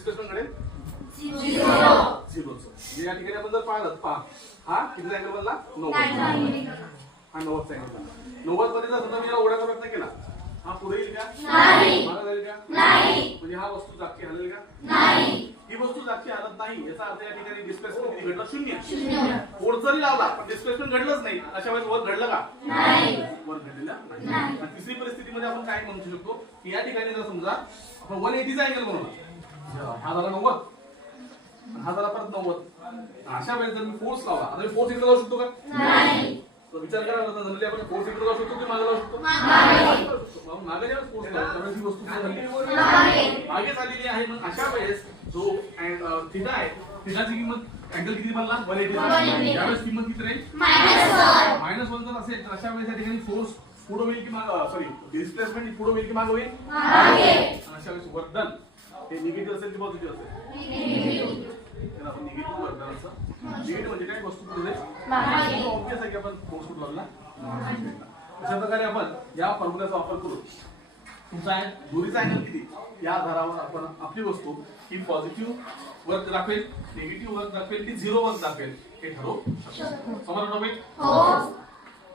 Displacement घडेल 0. म्हणजे या ठिकाणी आपण जर पाहिलं पहा हा किती अँगल बनला 90. हा 90 चा अँगल बनला. 90 मध्ये जर समजा मी याला ओढायचा प्रयत्न केला हा पुढे येईल का नाही मागे जाईल का नाही म्हणजे हा वस्तू जागची हलेल का नाही ही वस्तू जागची हलत नाही याचा अर्थ या ठिकाणी डिस्प्लेसमेंट किती घडलं 0. फोर्स जरी लावला पण डिस्प्लेसमेंट घडलंच नाही अशा वेळेस वर घडलं का नाही वर घडलेलं नाही. तिसरी परिस्थितीमध्ये आपण काय म्हणू शकतो की या ठिकाणी जर समजा आपण 180 चा अँगल बनवला हा झाला 90 हा झाला परत 90 अशा वेळेस जर मी फोर्स लावला आता मी फोर्स इकडे लावू शकतो का नाही तो विचार करा जनरली आपण फोर्स इकडे लावू शकतो की मागे लावू शकतो मागे जेव्हा फोर्स लावतो त्यावेळेस ही वस्तू मागे झालेली आहे. मग अशा वेळेस जो थिटा आहे थिटाची किंमत अँगल किती बनला 180 त्यावेळेस किंमत किती राहील -1 जर असेल तर अशा वेळेस या ठिकाणी फोर्स पुढे होईल की मागे सॉरी डिस्प्लेसमेंट पुढे होईल की मागे होईल मागे. अशा वेळेस वर्धन हे निगेटिव्ह असेल की पॉझिटिव्ह असेल निगेटिव्ह त्याला आपण निगेटिव्ह वर्धन असं निगेटिव्ह म्हणजे काय वस्तू पुढे मागे ऑब्वियस आहे की आपण फोर्स कुठे लावला अशा प्रकारे आपण या फॉर्म्युल्याचा वापर करू तुमचा दोरीचा अँगल किती या आधारावर आपण आपली वस्तू ही पॉझिटिव्ह वर्क दाखवेल निगेटिव्ह वर्क दाखवेल की 0 वर्क दाखवेल हे ठरवू शकतो. समजलं टॉपिक